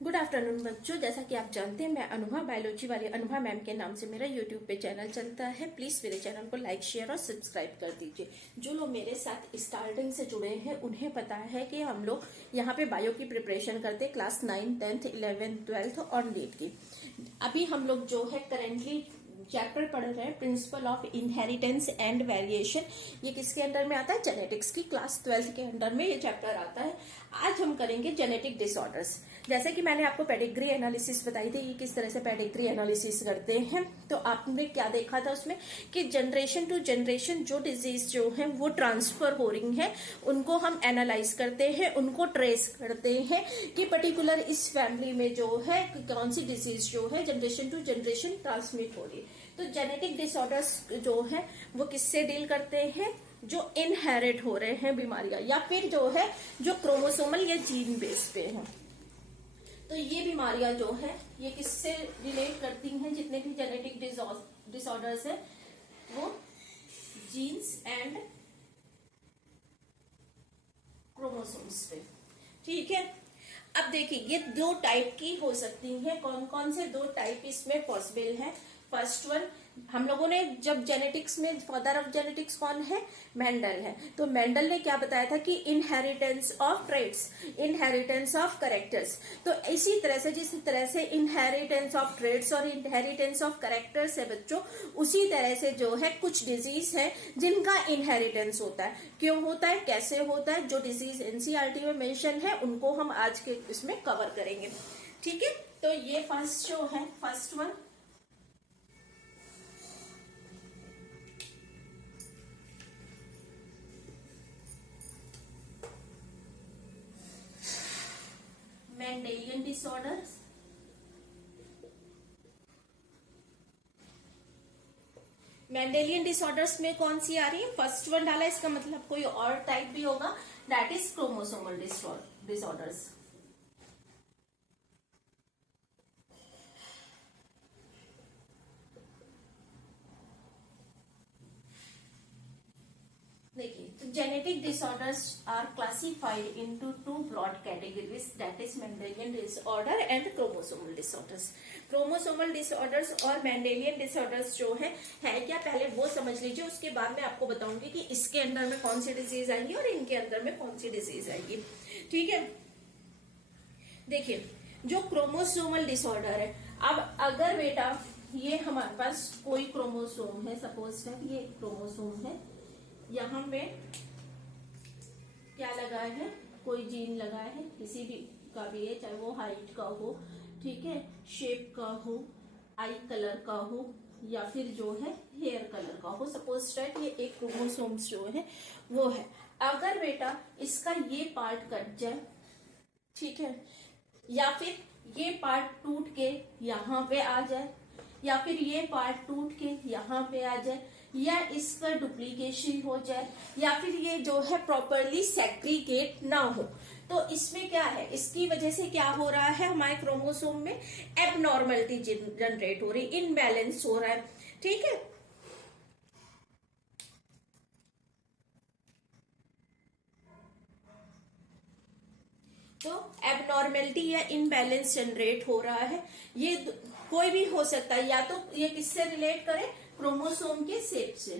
Good afternoon बच्चों। जैसा कि आप जानते हैं, मैं अनुभा बायोलॉजी वाली अनुभा मैम के नाम से मेरा यूट्यूब पे चैनल चलता है। प्लीज मेरे चैनल को लाइक शेयर और सब्सक्राइब कर दीजिए। जो लोग मेरे साथ स्टार्टिंग से जुड़े हैं उन्हें पता है कि हम लोग यहाँ पे बायो की प्रिपरेशन करते हैं, क्लास 9, 10th, 11th, 12th और नीट की। अभी हम लोग जो है करेंटली चैप्टर पढ़ रहे हैं, principle of inheritance and variation. ये किसके अंडर में आता है? जेनेटिक्स की क्लास 12th के अंडर में ये चैप्टर आता है। आज हम करेंगे जेनेटिक डिसऑर्डर्स। जैसे कि मैंने आपको पेडिग्री एनालिसिस बताई थी, ये किस तरह से पेडिग्री एनालिसिस करते हैं। तो आपने क्या देखा था उसमें कि जनरेशन टू जनरेशन जो डिजीज जो है वो ट्रांसफर हो रही है, उनको हम एनालाइज करते हैं, उनको ट्रेस करते हैं कि पर्टिकुलर इस फैमिली में जो है कौन सी डिजीज जो है जनरेशन टू जनरेशन ट्रांसमिट हो रही है। तो जेनेटिक डिसऑर्डर्स जो है वो किससे डील करते हैं? जो इनहेरिट हो रहे हैं बीमारियां, या फिर जो है जो क्रोमोसोमल या जीन बेस पे है। तो ये बीमारियां जो है ये किससे रिलेट करती हैं? जितने भी जेनेटिक डिसऑर्डर्स है वो जीन्स एंड क्रोमोसोम्स पे। ठीक है, अब देखिए ये दो टाइप की हो सकती हैं। कौन कौन से दो टाइप इसमें पॉसिबल है? फर्स्ट वन, हम लोगों ने जब जेनेटिक्स में फादर ऑफ जेनेटिक्स कौन है? मेंडल है। तो मेंडल ने क्या बताया था कि inheritance of traits, inheritance of characters. तो इसी तरह से जिस तरह से इनहेरिटेंस ऑफ ट्रेट्स और इनहेरिटेंस ऑफ कैरेक्टर्स है बच्चों, उसी तरह से जो है कुछ डिजीज है जिनका इनहेरिटेंस होता है। क्यों होता है, कैसे होता है, जो डिजीज एनसीईआरटी में मेंशन है उनको हम आज के इसमें कवर करेंगे। ठीक है, तो ये फर्स्ट जो है, first one Mendelian disorders. Mendelian disorders में कौन सी आ रही है? फर्स्ट वन डाला, इसका मतलब कोई और टाइप भी होगा, दैट इज क्रोमोसोमल डिसऑर्डर्स। देखिए, तो genetic disorders are classified into two broad categories, that is Mendelian disorder and chromosomal disorders. Chromosomal disorders और मेंडेलियन डिसऑर्डर्स जो है क्या, पहले वो समझ लीजिए, उसके बाद मैं आपको बताऊंगी कि इसके अंदर में कौन सी डिजीज आएंगी और इनके अंदर में कौन सी डिजीज आएगी। ठीक है, देखिए जो क्रोमोसोमल डिसऑर्डर है, अब अगर बेटा ये हमारे पास कोई क्रोमोसोम है, सपोज है ये क्रोमोसोम है, यहाँ पे क्या लगा है, कोई जीन लगा है, किसी भी का भी है, चाहे वो हाइट का हो, ठीक है, शेप का हो, आई कलर का हो, या फिर जो है हेयर कलर का हो। सपोज दैट ये एक क्रोमोसोम्स जो है वो है। अगर बेटा इसका ये पार्ट कट जाए, ठीक है, या फिर ये पार्ट टूट के यहाँ पे आ जाए, या फिर ये पार्ट टूट के यहाँ पे आ जाए, या इसका डुप्लीकेशन हो जाए, या फिर ये जो है प्रॉपरली सेग्रीगेट ना हो, तो इसमें क्या है, इसकी वजह से क्या हो रहा है, हमारे क्रोमोसोम में एबनॉर्मलिटी जनरेट हो रही, इनबैलेंस हो रहा है। ठीक है, तो एबनॉर्मेलिटी या इनबैलेंस जनरेट हो रहा है। ये कोई भी हो सकता है, या तो ये किससे रिलेट करें? क्रोमोसोम के शेप से।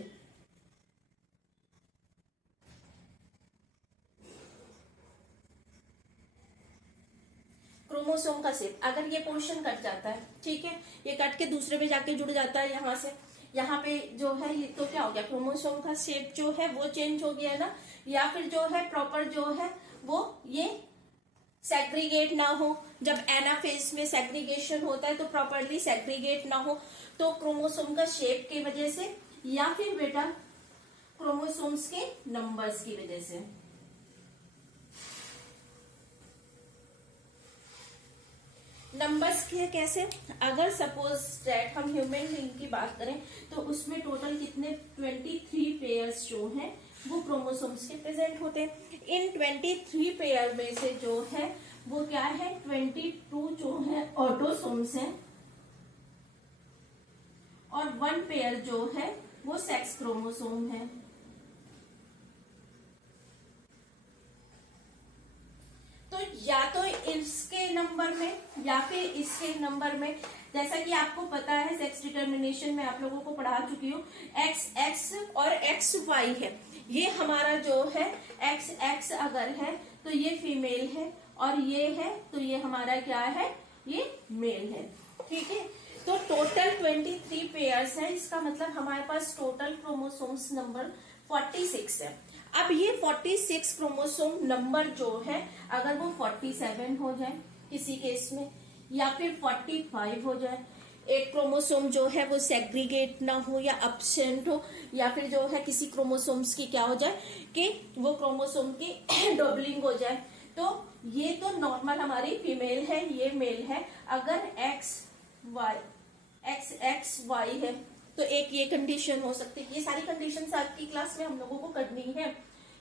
क्रोमोसोम का शेप, अगर ये पोर्शन कट जाता है, ठीक है, ये कट के दूसरे में जाके जुड़ जाता है यहाँ से, यहाँ पे जो है ये, तो क्या हो गया, क्रोमोसोम का शेप जो है वो चेंज हो गया ना। या फिर जो है प्रॉपर जो है वो ये सेग्रीगेट ना हो, जब एनाफेज में सेग्रीगेशन होता है तो प्रॉपरली सेग्रीगेट ना हो, तो क्रोमोसोम का शेप की वजह से, या फिर बेटा क्रोमोसोम्स के नंबर्स की वजह से। नंबर्स के कैसे? अगर सपोज दैट हम ह्यूमन बीइंग की बात करें तो उसमें टोटल कितने 23 पेयर्स जो हैं वो क्रोमोसोम्स के प्रेजेंट होते हैं। इन 23 पेयर में से जो है वो क्या है, 22 जो है ऑटोसोम्स हैं, और 1 पेयर जो है वो सेक्स क्रोमोसोम है। तो या तो इसके नंबर में या फिर इसके नंबर में, जैसा कि आपको पता है सेक्स डिटर्मिनेशन में आप लोगों को पढ़ा चुकी हूँ, एक्स एक्स और एक्स वाई है। ये हमारा जो है एक्स एक्स अगर है तो ये फीमेल है, और ये है तो ये हमारा क्या है, ये मेल है। ठीक है, तो टोटल 23 पेयर्स है, इसका मतलब हमारे पास टोटल क्रोमोसोम्स नंबर 46 है। अब ये 46 क्रोमोसोम नंबर जो है, अगर वो 47 हो जाए किसी केस में, या फिर 45 हो जाए, एक क्रोमोसोम जो है वो सेग्रीगेट ना हो या अब्सेंट हो, या फिर जो है किसी क्रोमोसोम्स की क्या हो जाए कि वो क्रोमोसोम की डबलिंग हो जाए, तो ये तो नॉर्मल हमारी फीमेल है, ये मेल है। अगर एक्स एक्स वाई है तो एक ये कंडीशन हो सकती है। ये सारी कंडीशन आज की क्लास में हम लोगों को करनी है।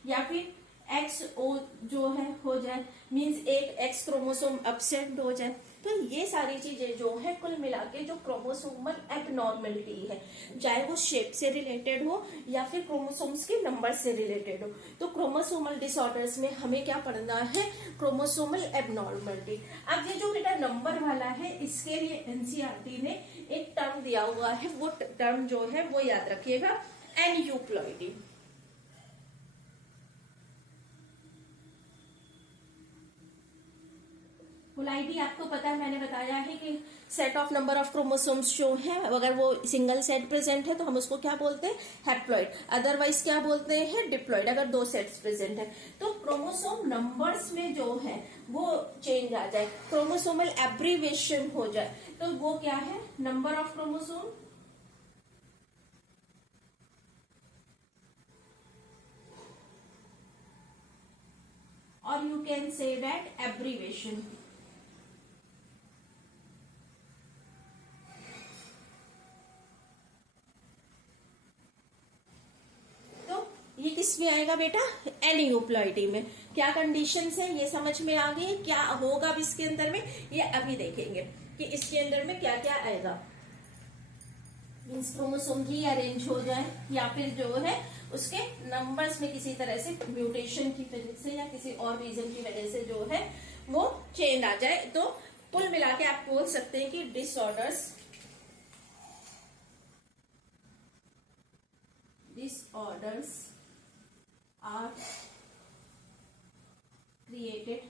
या फिर एक्स ओ जो है हो जाए, मींस एक एक्स क्रोमोसोम एब्सेंट हो जाए। तो ये सारी चीजें जो है कुल मिला के जो क्रोमोसोमल एबनॉर्मलिटी है, चाहे वो शेप से रिलेटेड हो या फिर क्रोमोसोम्स के नंबर से रिलेटेड हो। तो क्रोमोसोमल डिसऑर्डर्स में हमें क्या पढ़ना है, क्रोमोसोमल एबनॉर्मलिटी। अब ये जो बेटा नंबर वाला है, इसके लिए एनसीईआरटी ने एक टर्म दिया हुआ है, वो टर्म जो है वो याद रखिएगा, एनयूप्लॉइडी। पोलाइटी आपको पता है, मैंने बताया है कि set of number of chromosomes जो है, अगर वो सिंगल सेट प्रेजेंट है तो हम उसको क्या बोलते हैं, हैप्लॉइड। अदरवाइज क्या बोलते हैं, डिप्लॉइड, अगर दो सेट्स प्रेजेंट है। तो क्रोमोसोम नंबर्स में जो है वो चेंज आ जाए, क्रोमोसोमल एब्रीवेशन हो जाए, तो वो क्या है, नंबर ऑफ क्रोमोसोम और you can say that abbreviation. ये किस में आएगा बेटा, एनियोप्लॉइडी में। क्या कंडीशंस है ये समझ में आ गई, क्या होगा अब इसके अंदर में, ये अभी देखेंगे कि इसके अंदर में क्या क्या आएगा। मीन्स क्रोमोसोम रीअरेंज हो जाए, या फिर जो है उसके नंबर्स में किसी तरह से म्यूटेशन की वजह से या किसी और रीजन की वजह से जो है वो चेंज आ जाए। तो कुल मिला के आप बोल सकते हैं कि disorders are created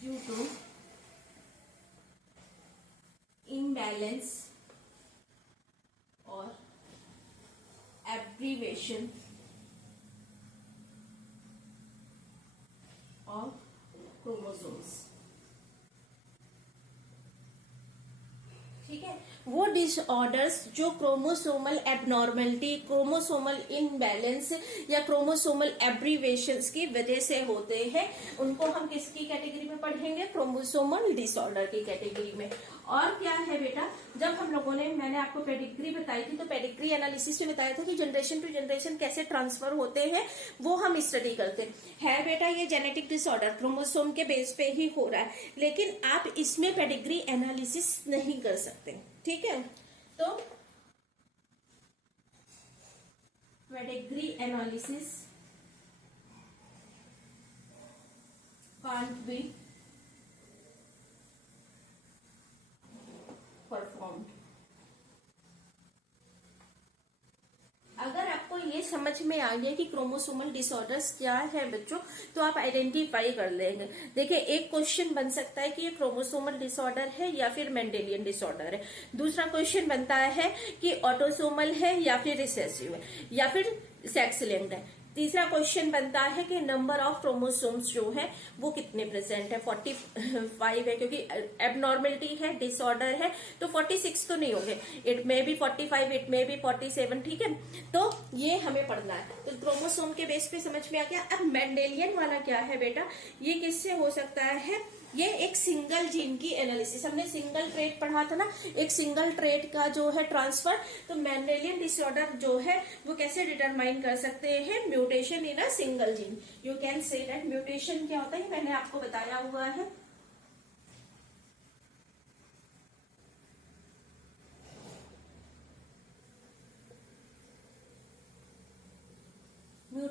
due to imbalance or abbreviation of chromosomes। ठीक है, वो डिसऑर्डर्स जो क्रोमोसोमल एबनॉर्मलिटी, क्रोमोसोमल इनबैलेंस या क्रोमोसोमल एब्रीवेशंस की वजह से होते हैं, उनको हम किसकी कैटेगरी में पढ़ेंगे, क्रोमोसोमल डिसऑर्डर की कैटेगरी में। और क्या है बेटा, जब हम लोगों ने, मैंने आपको पेडिग्री बताई थी, तो पेडिग्री एनालिसिस में बताया था कि जनरेशन टू जनरेशन कैसे ट्रांसफर होते हैं, वो हम स्टडी करते हैं बेटा। ये जेनेटिक डिसऑर्डर क्रोमोसोम के बेस पे ही हो रहा है, लेकिन आप इसमें पेडिग्री एनालिसिस नहीं कर सकते। ठीक है, तो pedigree analysis can't be performed। अगर आपको ये समझ में आ गया कि क्रोमोसोमल डिसऑर्डर्स क्या है बच्चों, तो आप आइडेंटिफाई कर लेंगे। देखिए, एक क्वेश्चन बन सकता है कि ये क्रोमोसोमल डिसऑर्डर है या फिर मेंडेलियन डिसऑर्डर है। दूसरा क्वेश्चन बनता है कि ऑटोसोमल है या फिर रिसेसिव है या फिर सेक्स लिंक्ड है। तीसरा क्वेश्चन बनता है कि नंबर ऑफ क्रोमोसोम्स जो है वो कितने प्रेजेंट है, 45 है, क्योंकि एबनॉर्मलिटी है, डिसऑर्डर है, तो 46 तो नहीं होंगे, it may be 45, it may be 47। ठीक है, तो ये हमें पढ़ना है। तो क्रोमोसोम के बेस पे समझ में आ गया। अब मेंडेलियन वाला क्या है बेटा, ये किससे हो सकता है, ये एक सिंगल जीन की एनालिसिस, हमने सिंगल ट्रेट पढ़ा था ना, एक सिंगल ट्रेट का जो है ट्रांसफर। तो मेंडेलियन डिसऑर्डर जो है वो कैसे डिटरमाइन कर सकते हैं, mutation in a single gene. You can say that mutation क्या होता है, मैंने आपको बताया हुआ है।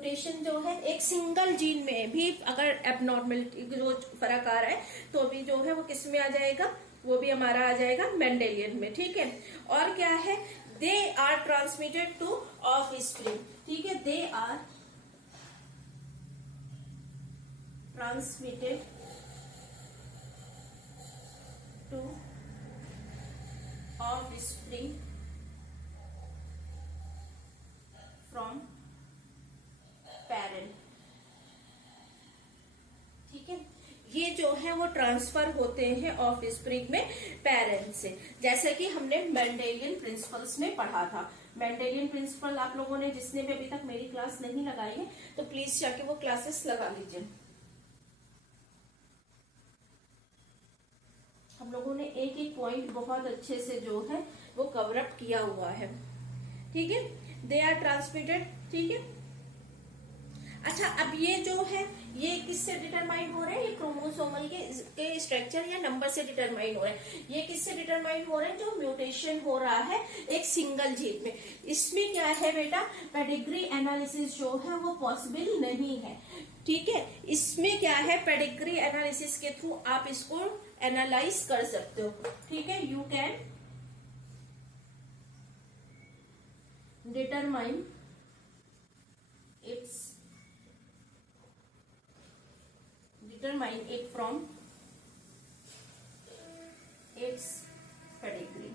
म्यूटेशन जो है एक सिंगल जीन में भी अगर एबनॉर्मलिटी जो फर्क आ रहा है तो भी जो है वो किस में आ जाएगा, वो भी हमारा आ जाएगा मेंडेलियन में। ठीक है, और क्या है, they are transmitted to offspring. ठीक है, they are transmitted to offspring from parent. ठीक है, ये जो है वो ट्रांसफर होते हैं ऑफ स्प्रिंग में पेरेंट से, जैसे कि हमने मेंडेलियन प्रिंसिपल्स में पढ़ा था। मेंडेलियन प्रिंसिपल आप लोगों ने जिसने भी अभी तक मेरी क्लास नहीं लगाई है तो प्लीज जाके वो क्लासेस लगा लीजिए। हम लोगों ने एक एक पॉइंट बहुत अच्छे से जो है वो कवर अप किया हुआ है। ठीक है, दे आर ट्रांसमिटेड। ठीक है, अच्छा अब ये जो है ये किससे डिटरमाइन हो रहे हैं, ये क्रोमोसोमल के स्ट्रक्चर या नंबर से डिटरमाइन हो रहे हैं। ये किससे डिटरमाइन हो रहे हैं, जो म्यूटेशन हो रहा है एक सिंगल जीन में। इसमें क्या है बेटा, पेडिग्री एनालिसिस जो है वो पॉसिबल नहीं है। ठीक है, इसमें क्या है, पेडिग्री एनालिसिस के थ्रू आप इसको एनालाइज कर सकते हो। ठीक है, you can determine its determine it from its pedigree।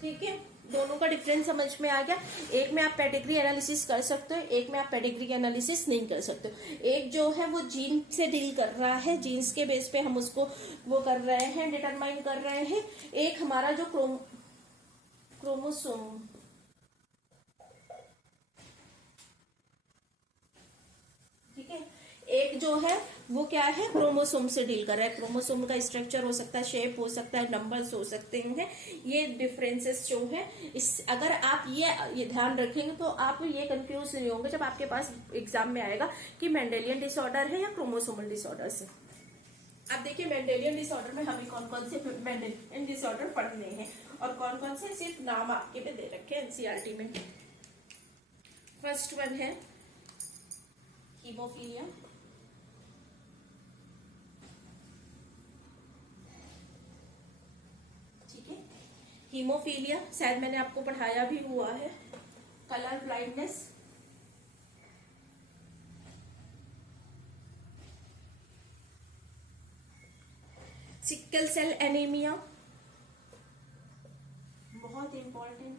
ठीक है, दोनों का डिफरेंस समझ में आ गया। एक में आप पेडिग्री एनालिसिस कर सकते हो, एक में आप पेडिग्री एनालिसिस नहीं कर सकते हो। एक जो है वो जीन से डील कर रहा है, जीन्स के बेस पे हम उसको वो कर रहे हैं, डिटरमाइन कर रहे हैं। एक हमारा जो क्रोमोसोम, ठीक है, एक जो है वो क्या है, क्रोमोसोम से डील कर रहा है। क्रोमोसोम का स्ट्रक्चर हो सकता है, शेप हो सकता है, नंबर्स हो सकते हैं। ये डिफरेंसेस जो है इस, अगर आप ये ध्यान रखेंगे तो आप ये कंफ्यूज नहीं होंगे जब आपके पास एग्जाम में आएगा कि मेंडेलियन डिसऑर्डर है या क्रोमोसोमल डिसऑर्डर से। अब देखिए मेंडेलियन डिसऑर्डर में हमें कौन कौन से मेंडेलियन डिसऑर्डर पढ़ने हैं और कौन कौन से सिर्फ नाम आपके पे दे रखे हैं एनसीईआरटी में। फर्स्ट वन है हीमोफीलिया। ठीक है, हीमोफीलिया शायद मैंने आपको पढ़ाया भी हुआ है। Colour blindness, sickle cell anaemia, बहुत इंपॉर्टेंट,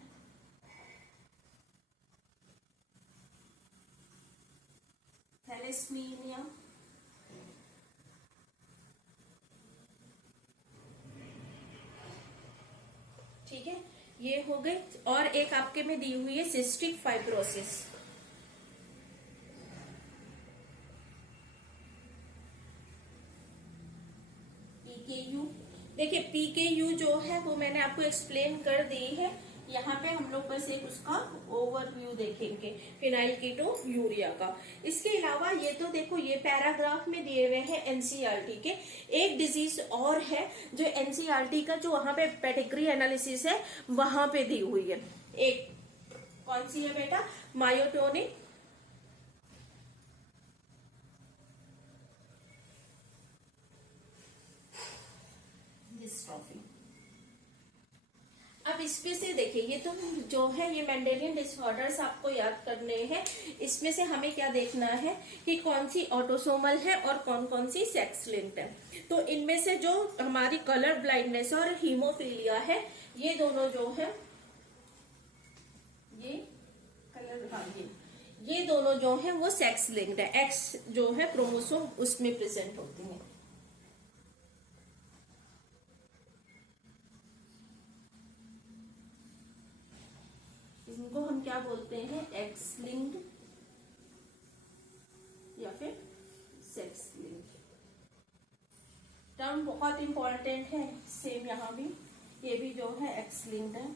थैलेसीमिया, ठीक है, ये हो गए। और एक आपके में दी हुई है सिस्टिक फाइब्रोसिस। पीकेयू, देखिए पीकेयू जो है वो मैंने आपको एक्सप्लेन कर दी है। यहाँ पे हम लोग बस एक उसका ओवरव्यू देखेंगे फिनाइल कीटो यूरिया का। इसके अलावा ये तो देखो ये पैराग्राफ में दिए हुए हैं एनसीईआरटी के। एक डिजीज और है जो एनसीईआरटी का जो वहां पे पेडिग्री एनालिसिस है वहां पे दी हुई है। एक कौन सी है बेटा, मायोटोनिक डिस्ट्रॉफी। अब इसमें से देखिए ये तो जो है ये मेंडेलियन डिसऑर्डर्स आपको याद करने हैं। इसमें से हमें क्या देखना है कि कौन सी ऑटोसोमल है और कौन कौन सी सेक्स लिंक्ड है। तो इनमें से जो हमारी कलर ब्लाइंडनेस और हीमोफीलिया है ये दोनों जो है ये कलर, हाँ ये दोनों जो है वो सेक्स लिंक्ड है। एक्स जो है क्रोमोसोम उसमें प्रेजेंट होती है। इनको हम क्या बोलते हैं, एक्स लिंक्ड या फिर सेक्स लिंक्ड। टर्म बहुत इंपॉर्टेंट है, सेम यहाँ भी ये भी जो है एक्स लिंक्ड है।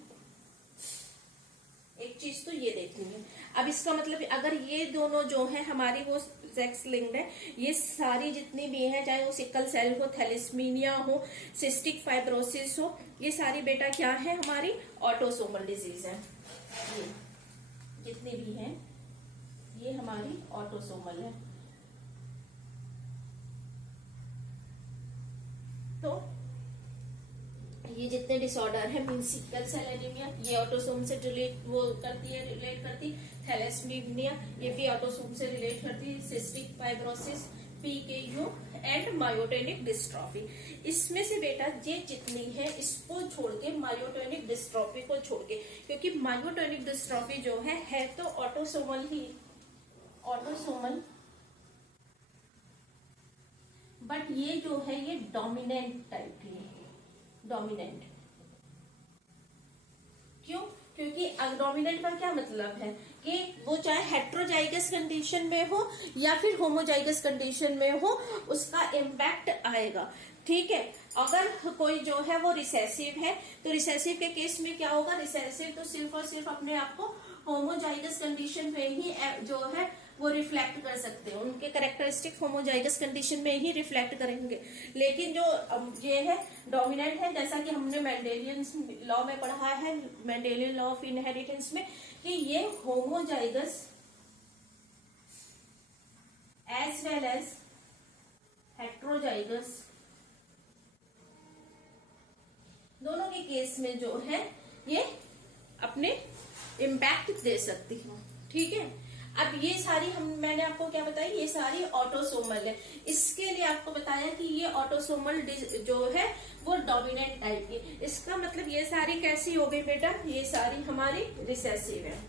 एक चीज तो ये देखनी है। अब इसका मतलब अगर ये दोनों जो है हमारी वो सेक्स लिंक्ड है, ये सारी जितनी भी है चाहे वो सिकल सेल हो, थैलेसीमिया हो, सिस्टिक फाइब्रोसिस हो, ये सारी बेटा क्या है हमारी ऑटोसोमल डिजीज है। जितनी भी हैं ये हमारी ऑटोसोमल है। तो ये जितने डिसऑर्डर है मीन सिकल सेल एनीमिया, ये ऑटोसोम से रिलेट करती। थैलेसीमिया ये भी ऑटोसोम से रिलेट करती। Cystic fibrosis, PKU and myotonic dystrophy. इसमें से बेटा ये जितनी है इसको छोड़ के, मायोटेनिक डिस्ट्रॉफी को छोड़ के, क्योंकि मायोटेनिक डिस्ट्रॉफी जो है तो ऑटोसोमल ही, ऑटोसोमल, बट ये जो है ये डोमिनेंट टाइप की है। डोमिनेंट क्यों? क्योंकि डोमिनेंट का क्या मतलब है कि वो चाहे हेट्रोजाइगस कंडीशन में हो या फिर होमोजाइगस कंडीशन में हो, उसका इम्पैक्ट आएगा। ठीक है, अगर कोई जो है वो रिसेसिव है तो रिसेसिव के केस में क्या होगा, रिसेसिव तो सिर्फ और सिर्फ अपने आप को होमोजाइगस कंडीशन में ही जो है वो रिफ्लेक्ट कर सकते हैं, उनके कैरेक्टरिस्टिक होमोजाइगस कंडीशन में ही रिफ्लेक्ट करेंगे। लेकिन जो ये है डोमिनेंट है, जैसा कि हमने मेंडेलियन लॉ में पढ़ा है, मेंडेलियन लॉ ऑफ इनहेरिटेंस में, कि ये homozygous as well as heterozygous दोनों के केस में जो है ये अपने इम्पैक्ट दे सकती है। ठीक है, अब ये सारी मैंने आपको क्या बताई, ये सारी ऑटोसोमल है। इसके लिए आपको बताया कि ये ऑटोसोमल जो है वो डोमिनेंट टाइप की। इसका मतलब ये सारी कैसी हो गई बेटा, ये सारी हमारी रिसेसिव है।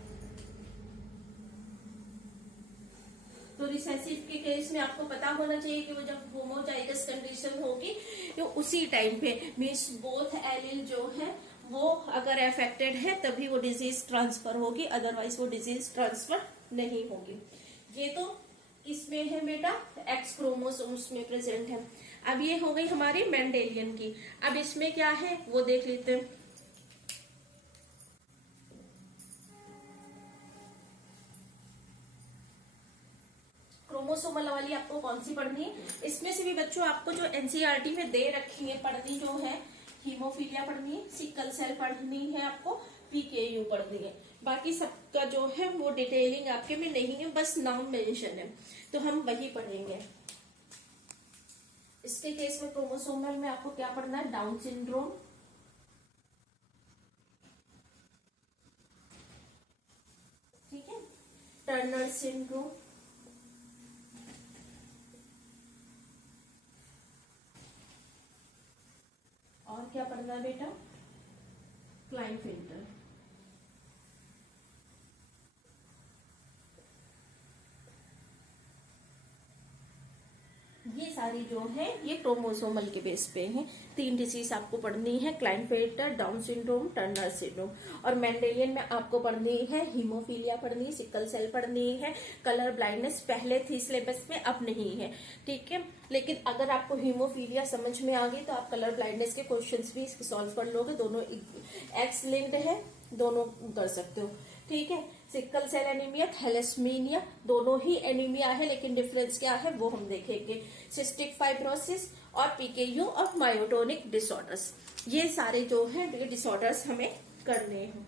तो रिसेसिव के केस में आपको पता होना चाहिए कि वो जब होमोजाइगस कंडीशन होगी तो उसी टाइम पे मीन्स बोथ एलील जो है वो अगर अफेक्टेड है तभी वो डिजीज ट्रांसफर होगी, अदरवाइज वो डिजीज ट्रांसफर नहीं होगी। ये तो इसमें है बेटा, एक्स क्रोमोसोम्स में प्रेजेंट है। अब ये हो गई हमारी मेंडेलियन की। अब इसमें क्या है वो देख लेते हैं। क्रोमोसोमल वाली आपको कौन सी पढ़नी है? इसमें से भी बच्चों आपको जो एनसीईआरटी में दे रखी है पढ़नी, जो है हीमोफीलिया पढ़नी है, सिकल सेल पढ़नी है, आपको पीकेयू पढ़नी है। बाकी सबका जो है वो डिटेलिंग आपके में नहीं है, बस नाम मेंशन है, तो हम वही पढ़ेंगे। इसके केस में क्रोमोसोमल में आपको क्या पढ़ना है, डाउन सिंड्रोम, ठीक है, टर्नर सिंड्रोम, और क्या पढ़ना है बेटा, क्लाइनफेल्टर। ये सारी जो है ये क्रोमोसोमल के बेस पे हैं। 3 डिजीज आपको पढ़नी है, Klinefelter, down syndrome, Turner syndrome. और मेंडेलियन में आपको पढ़नी है हीमोफीलिया पढ़नी, सिकल सेल पढ़नी है, कलर ब्लाइंडनेस पहले थी सिलेबस में, अब नहीं है। ठीक है, लेकिन अगर आपको हीमोफीलिया समझ में आ गई तो आप कलर ब्लाइंडनेस के क्वेश्चंस भी सॉल्व कर लोगे, दोनों एक्स लिंक्ड है, दोनों कर सकते हो। ठीक है, सिकल सेल एनीमिया, थैलेसीमिया दोनों ही एनीमिया है, लेकिन डिफरेंस क्या है वो हम देखेंगे। सिस्टिक फाइब्रोसिस और पीकेयू और मायोटोनिक डिसऑर्डर्स, ये सारे जो है डिसऑर्डर्स हमें करने हैं।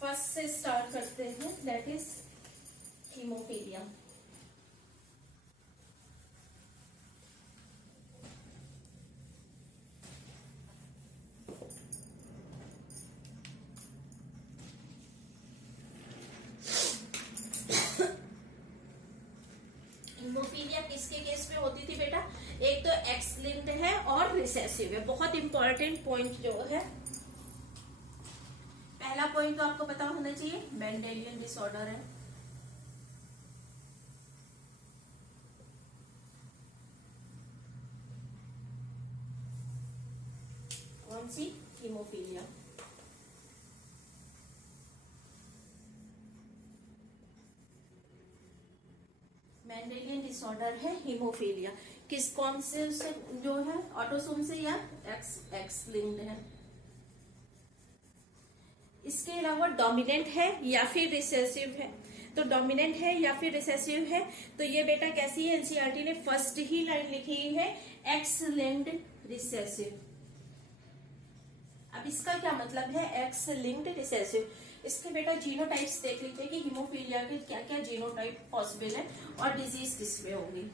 फर्स्ट से स्टार्ट करते हैं, दैट इज हीमोफीलिया। हीमोफीलिया किसके केस में होती थी बेटा, एक तो एक्स लिंक्ड है और रिसेसिव है। बहुत इंपॉर्टेंट पॉइंट जो है, पहला पॉइंट तो आपको पता होना चाहिए, मेंडेलियन डिसऑर्डर है। कौन सी, हीमोफीलिया। मेंडेलियन डिसऑर्डर है हीमोफीलिया। किस कौन से जो है, ऑटोसोम से या एक्स लिंक्ड है। इसके अलावा डोमिनेंट है या फिर रिसेसिव है। तो डोमिनेंट है या फिर रिसेसिव है तो ये बेटा कैसी है, एनसीईआरटी ने फर्स्ट ही लाइन लिखी है, एक्स लिंक्ड रिसेसिव। अब इसका क्या मतलब है, एक्स लिंक्ड रिसेसिव। इसके बेटा जीनोटाइप्स देख लीजिए कि हीमोफीलिया के क्या क्या जीनोटाइप पॉसिबल है और डिजीज किसमें होगी।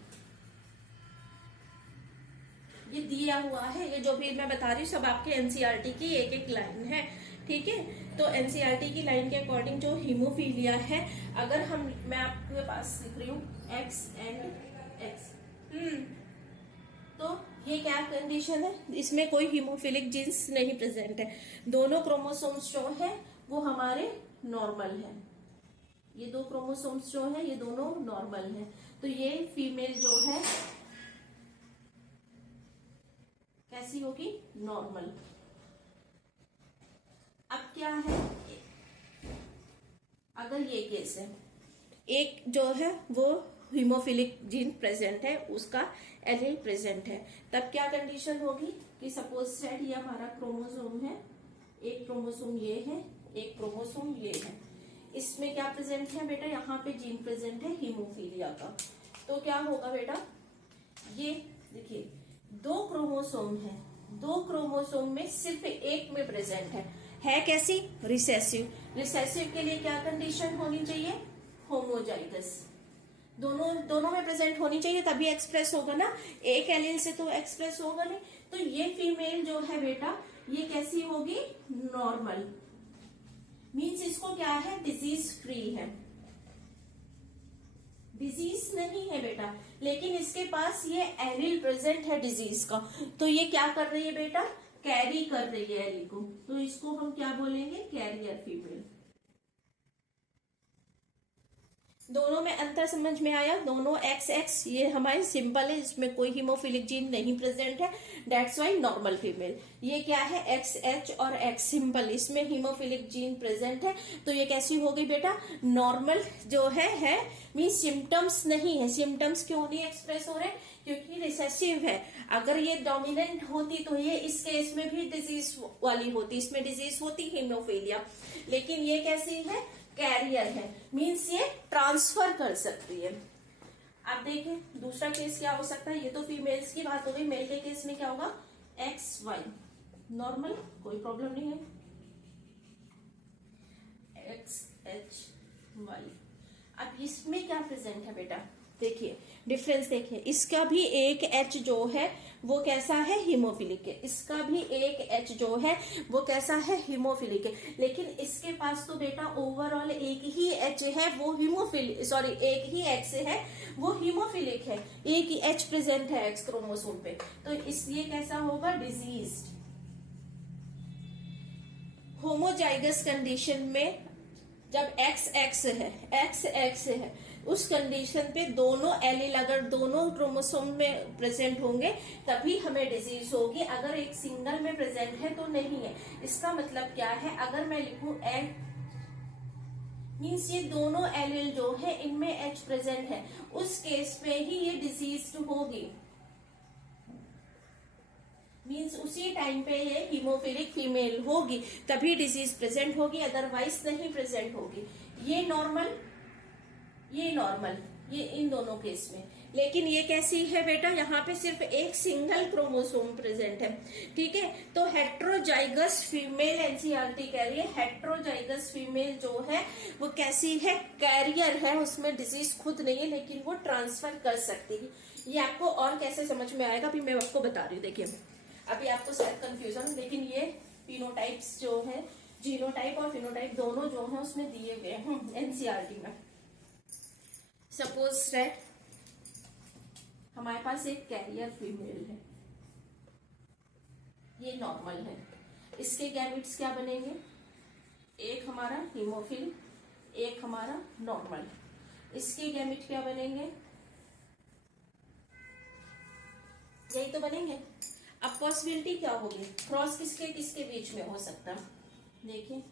ये दिया हुआ है, ये जो भी मैं बता रही हूँ सब आपके एनसीईआरटी की एक एक लाइन है, ठीक है। तो एनसीईआरटी की लाइन के अकॉर्डिंग जो हीमोफीलिया है, अगर मैं आपके पास लिख रही हूँ एक्स एंड एक्स, तो ये क्या कंडीशन है, इसमें कोई हीमोफिलिक जीन्स नहीं प्रेजेंट है, दोनों क्रोमोसोम्स जो है वो हमारे नॉर्मल है, ये दो क्रोमोसोम्स जो है ये दोनों नॉर्मल है। तो ये फीमेल जो है कैसी होगी, नॉर्मल। अब क्या है, अगर ये केस है, एक जो है वो हीमोफिलिक जीन प्रेजेंट है, उसका एलील प्रेजेंट है, तब क्या कंडीशन होगी कि सपोज सेट ये हमारा क्रोमोसोम है, एक क्रोमोसोम ये है, एक क्रोमोसोम ये है, इसमें क्या प्रेजेंट है बेटा, यहाँ पे जीन प्रेजेंट है हीमोफीलिया का। तो क्या होगा बेटा, ये देखिए दो क्रोमोसोम है, दो क्रोमोसोम में सिर्फ एक में प्रेजेंट है कैसी, रिसेसिव। रिसेसिव के लिए क्या कंडीशन होनी चाहिए, होमोजाइगस, दोनों में प्रेजेंट होनी चाहिए तभी एक्सप्रेस होगा ना, एक एलील से तो एक्सप्रेस होगा नहीं। तो ये फीमेल जो है बेटा ये कैसी होगी, नॉर्मल, मीन्स इसको क्या है, डिजीज फ्री है, डिजीज नहीं है बेटा, लेकिन इसके पास ये एलील प्रेजेंट है डिजीज का, तो ये क्या कर रही है बेटा, कैरी कर रही है एलील को, तो इसको हम क्या बोलेंगे, कैरियर फीमेल। दोनों में अंतर समझ में आया, दोनों एक्स एक्स ये हमारी सिंपल है, इसमें कोई हीमोफिलिक जीन नहीं प्रेजेंट है, दैट्स वाई नॉर्मल फीमेल। ये क्या है, एक्स एच और एक्स सिंपल, इसमें हीमोफिलिक जीन प्रेजेंट है, तो ये कैसी हो गई बेटा, नॉर्मल जो है मीन्स सिम्टम्स नहीं है। सिम्टम्स क्यों नहीं एक्सप्रेस हो रहे, क्योंकि रिसेसिव है। अगर ये डोमिनेंट होती तो ये इस केस में भी डिजीज वाली होती, इसमें डिजीज होती हीमोफीलिया, लेकिन ये कैसी है, कैरियर है, मीन्स ये ट्रांसफर कर सकती है। आप देखें दूसरा केस क्या हो सकता है, ये तो फीमेल्स की बात हो गई, मेल के केस में क्या होगा, एक्स वाई नॉर्मल, कोई प्रॉब्लम नहीं है, एक्स एच वाई। अब इसमें क्या प्रेजेंट है बेटा, देखिए डिफरेंस देखिए, इसका भी एक एच जो है वो कैसा है, हीमोफिलिक है, इसका भी एक एच जो है वो कैसा है, हीमोफिलिक है, लेकिन इसके पास तो बेटा ओवरऑल एक ही एच है, वो हीमोफिलिक, सॉरी एक ही एक्स है वो हीमोफिलिक है, एक ही एच प्रेजेंट है एक्स क्रोमोसोम पे, तो इसलिए कैसा होगा, डिजीज्ड। होमोजाइगस कंडीशन में जब एक्स एक्स है उस कंडीशन पे दोनों एलील अगर दोनों क्रोमोसोम में प्रेजेंट होंगे तभी हमें डिजीज होगी, अगर एक सिंगल में प्रेजेंट है तो नहीं है। इसका मतलब क्या है, अगर मैं लिखूं एच मीन्स ये दोनों एलील जो है इनमें एच प्रेजेंट है, उस केस में ही ये डिजीज होगी, मीन्स उसी टाइम पे ये हीमोफिलिक फीमेल होगी तभी डिजीज प्रेजेंट होगी, अदरवाइज नहीं प्रेजेंट होगी। ये नॉर्मल, ये इन दोनों केस में, लेकिन ये कैसी है बेटा, यहाँ पे सिर्फ एक सिंगल क्रोमोसोम प्रेजेंट है, ठीक है। तो हेट्रोजाइगस फीमेल, एनसीईआरटी कह रही है हेट्रोजाइगस फीमेल जो है वो कैसी है, कैरियर है, उसमें डिजीज खुद नहीं है लेकिन वो ट्रांसफर कर सकती है। ये आपको और कैसे समझ में आएगा अभी मैं आपको बता रही हूँ। देखिए अभी आपको शायद कंफ्यूजन, लेकिन ये फिनोटाइप्स जो है, जीनोटाइप और फिनोटाइप दोनों जो है उसमें दिए गए हैं एनसीईआरटी में। सपोज दैट हमारे पास एक कैरियर फीमेल है, ये नॉर्मल है, इसके गैमेट्स क्या बनेंगे, एक हमारा हीमोफिल, एक हमारा नॉर्मल, इसके गैमेट क्या बनेंगे, यही तो बनेंगे। अब पॉसिबिलिटी क्या होगी, क्रॉस किसके किसके बीच में हो सकता है, देखिए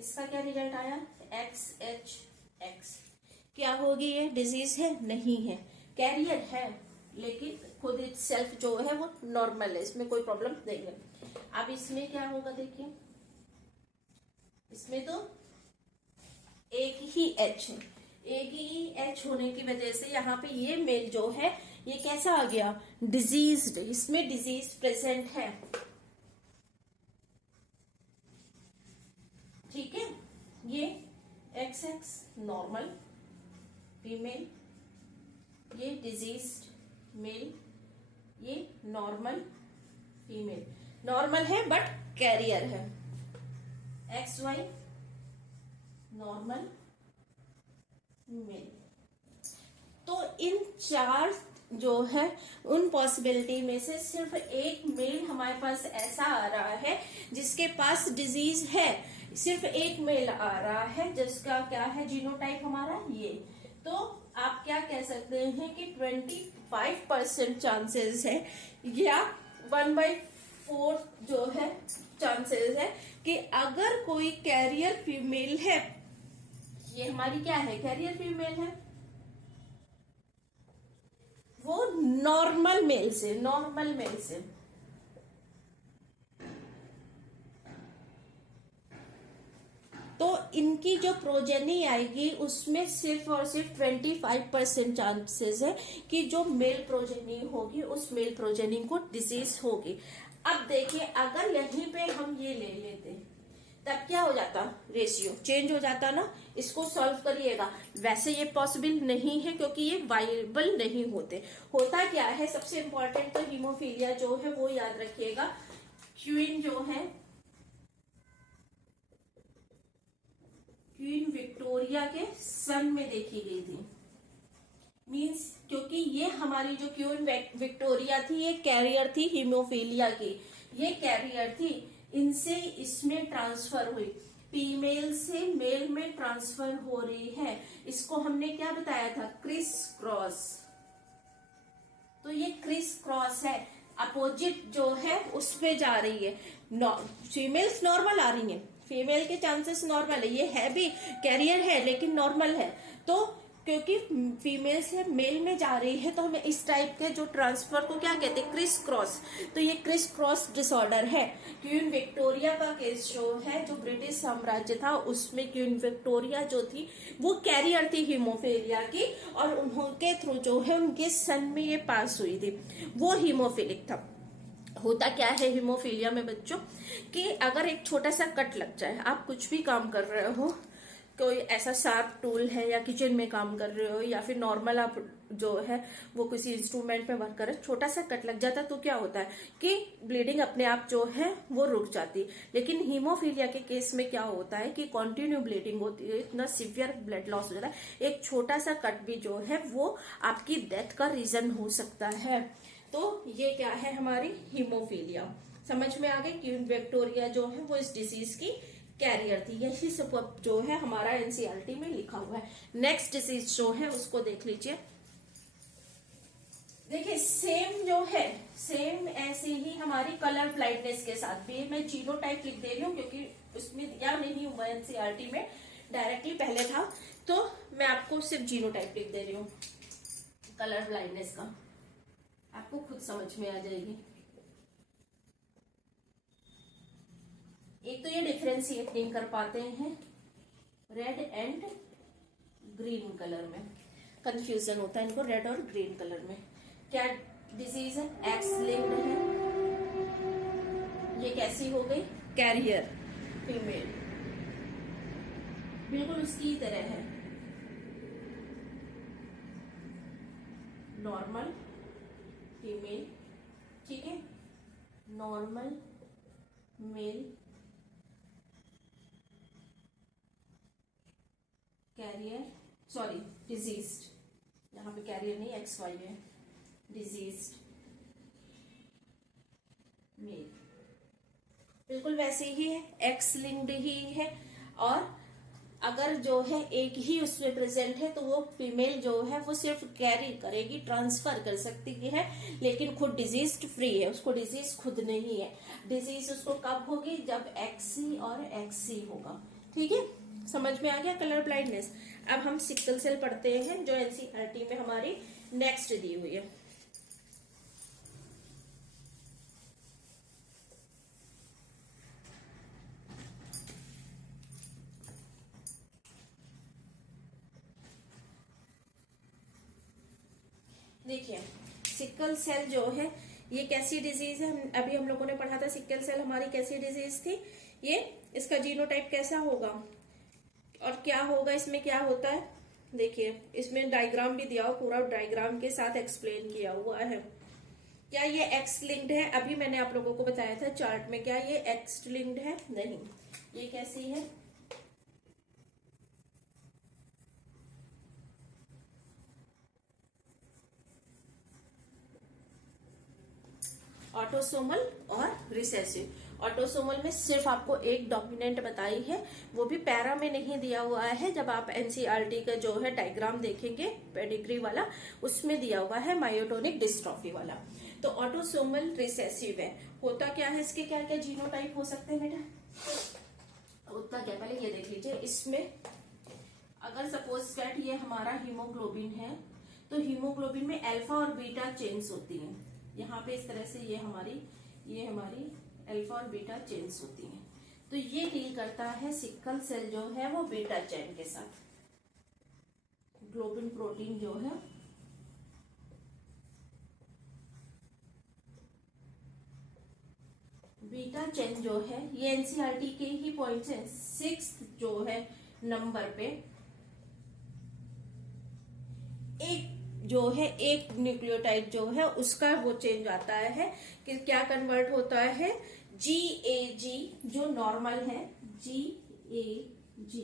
इसका क्या रिजल्ट आया, एक्स एच एक्स, क्या होगी, ये डिजीज है नहीं है, कैरियर है लेकिन खुद सेल्फ जो है वो नॉर्मल है, इसमें कोई प्रॉब्लम नहीं है। अब इसमें क्या होगा, देखिए इसमें तो एक ही एच है, एक ही एच होने की वजह से यहाँ पे ये मेल जो है ये कैसा आ गया, डिजीज्ड, इसमें डिजीज प्रेजेंट है, XX नॉर्मल फीमेल, ये डिजीज्ड मेल, ये नॉर्मल फीमेल, नॉर्मल है बट कैरियर है। XY normal male. तो इन चार जो है उन पॉसिबिलिटी में से सिर्फ एक मेल हमारे पास ऐसा आ रहा है जिसके पास डिजीज है, सिर्फ एक मेल आ रहा है जिसका क्या है जीनोटाइप हमारा ये। तो आप क्या कह सकते हैं कि 25% चांसेस है या 1/4 जो है चांसेस है कि अगर कोई कैरियर फीमेल है, ये हमारी क्या है कैरियर फीमेल है, वो नॉर्मल मेल से तो इनकी जो प्रोजेनी आएगी उसमें सिर्फ और सिर्फ 25% चांसेस है कि जो मेल प्रोजेनी होगी उस मेल प्रोजेनी को डिजीज होगी। अब देखिए अगर यहीं पे हम ये ले लेते तब क्या हो जाता, रेशियो चेंज हो जाता ना। इसको सॉल्व करिएगा। वैसे ये पॉसिबल नहीं है क्योंकि ये वायबल नहीं होते। होता क्या है, सबसे इंपॉर्टेंट तो हीमोफीलिया जो है वो याद रखिएगा। क्वीन जो है, क्वीन विक्टोरिया के सन में देखी गई थी। मींस क्योंकि ये हमारी जो क्वीन विक्टोरिया थी ये कैरियर थी हीमोफीलिया की, ये कैरियर थी, इनसे इसमें ट्रांसफर हुई, फीमेल से मेल में ट्रांसफर हो रही है। इसको हमने क्या बताया था, क्रिस क्रॉस। तो ये क्रिस क्रॉस है, अपोजिट जो है उस पे जा रही है। फीमेल्स नॉर्मल आ रही हैं, फीमेल के चांसेस नॉर्मल है, ये है भी कैरियर है लेकिन नॉर्मल है। तो क्योंकि फीमेल से मेल में जा रही है तो हमें इस टाइप के जो ट्रांसफर को क्या कहते हैं, क्रिस क्रॉस। तो ये क्रिस क्रॉस डिसऑर्डर है। क्वीन विक्टोरिया का केस जो है, जो ब्रिटिश साम्राज्य था उसमें क्वीन विक्टोरिया जो थी वो कैरियर थी हीमोफीलिया की, और उनके थ्रू जो है उनके सन में ये पास हुई थी, वो हीमोफिलिक था। होता क्या है हीमोफीलिया में बच्चों कि अगर एक छोटा सा कट लग जाए, आप कुछ भी काम कर रहे हो, कोई ऐसा शार्प टूल है या किचन में काम कर रहे हो या फिर नॉर्मल आप जो है वो किसी इंस्ट्रूमेंट में वर्क कर रहे हो, छोटा सा कट लग जाता है तो क्या होता है कि ब्लीडिंग अपने आप जो है वो रुक जाती है। लेकिन हीमोफीलिया के केस में क्या होता है कि कंटिन्यू ब्लीडिंग होती है, इतना सीवियर ब्लड लॉस हो जाता है, एक छोटा सा कट भी जो है वो आपकी डेथ का रीजन हो सकता है। तो ये क्या है, हमारी हीमोफीलिया। समझ में आ गई। क्वीन विक्टोरिया जो है वो इस डिजीज की कैरियर थी। यही सब जो है हमारा एनसीईआरटी में लिखा हुआ है। नेक्स्ट डिजीज जो है उसको देख लीजिए। देखिए सेम जो है, सेम ऐसे ही हमारी कलर ब्लाइंडनेस के साथ भी, मैं जीनोटाइप लिख दे रही हूँ क्योंकि उसमें दिया नहीं हुआ एनसीईआरटी में, डायरेक्टली पहले था, तो मैं आपको सिर्फ जीनोटाइप लिख दे रही हूँ कलर ब्लाइंडनेस का, आपको खुद समझ में आ जाएगी। एक तो ये डिफरेंशिएट नहीं कर पाते हैं रेड एंड ग्रीन कलर में, कंफ्यूजन होता है इनको रेड और ग्रीन कलर में। क्या डिजीज है, एक्स लिंक्ड है, ये कैसी हो गई, कैरियर फीमेल, बिल्कुल उसकी तरह है। नॉर्मल फीमेल, ठीक है, normal male, carrier, sorry diseased, यहाँ पे कैरियर नहीं XY है, डिजीज्ड मेल, बिल्कुल वैसे ही है, एक्स लिंक्ड ही है। और अगर जो है एक ही उसमें प्रेजेंट है तो वो फीमेल जो है वो सिर्फ कैरी करेगी, ट्रांसफर कर सकती है, लेकिन खुद डिजीज फ्री है, उसको डिजीज खुद नहीं है। डिजीज उसको कब होगी, जब XC और XC होगा। ठीक है, समझ में आ गया कलर ब्लाइंडनेस। अब हम सिकल सेल पढ़ते हैं जो एनसीईआरटी में हमारी नेक्स्ट दी हुई है। देखिए सिकल सेल जो है ये कैसी डिजीज है, अभी हम लोगों ने पढ़ा था सिकल सेल हमारी कैसी डिजीज थी। ये इसका जीनोटाइप कैसा होगा, और क्या होगा इसमें, क्या होता है देखिए, इसमें डायग्राम भी दिया हो, पूरा डायग्राम के साथ एक्सप्लेन किया हुआ है। क्या ये एक्स लिंक्ड है? अभी मैंने आप लोगों को बताया था चार्ट में, क्या ये एक्स लिंक्ड है? नहीं। ये कैसी है? ऑटोसोमल और रिसेसिव। ऑटोसोमल में सिर्फ आपको एक डोमिनेंट बताई है, वो भी पैरा में नहीं दिया हुआ है। जब आप एनसीईआरटी का जो है डायग्राम देखेंगे पेडिग्री वाला, उसमें दिया हुआ है मायोटोनिक डिस्ट्रॉफी वाला। तो ऑटोसोमल रिसेसिव है। होता क्या है, इसके क्या क्या जीनोटाइप हो सकते हैं बेटा? होता क्या, पहले ये देख लीजिए। इसमें अगर सपोज दैट ये हमारा हीमोग्लोबिन है, तो हीमोग्लोबिन में अल्फा और बीटा चेन्स होती हैं। यहाँ पे इस तरह से ये हमारी अल्फा और बीटा चेन्स होती हैं। तो ये डील करता है सिकल सेल जो है वो बीटा चेन के साथ। ग्लोबिन प्रोटीन जो है बीटा चेन जो है, ये एनसीईआरटी के ही पॉइंट्स हैं। 6th जो है नंबर पे एक न्यूक्लियोटाइड जो है उसका वो चेंज आता है कि क्या कन्वर्ट होता है, GAG जो नॉर्मल है, GAG